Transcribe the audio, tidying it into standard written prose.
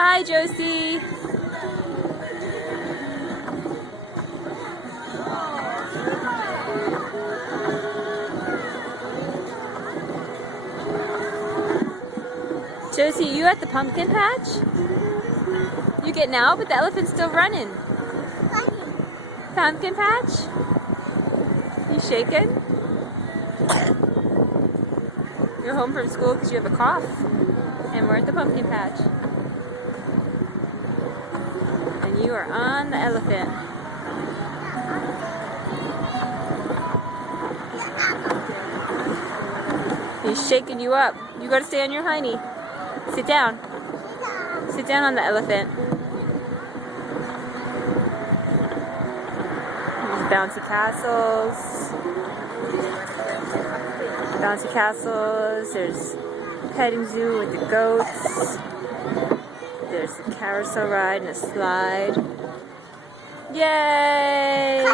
Hi, Josie. Josie, you at the pumpkin patch? You getting out, but the elephant's still running. Pumpkin patch? You shaking? You're home from school because you have a cough. And we're at the pumpkin patch. And you are on the elephant. He's shaking you up. You gotta stay on your hiney. Sit down. Sit down on the elephant. There's bouncy castles. Bouncy castles. There's petting zoo with the goats. There's a carousel ride and a slide. Yay!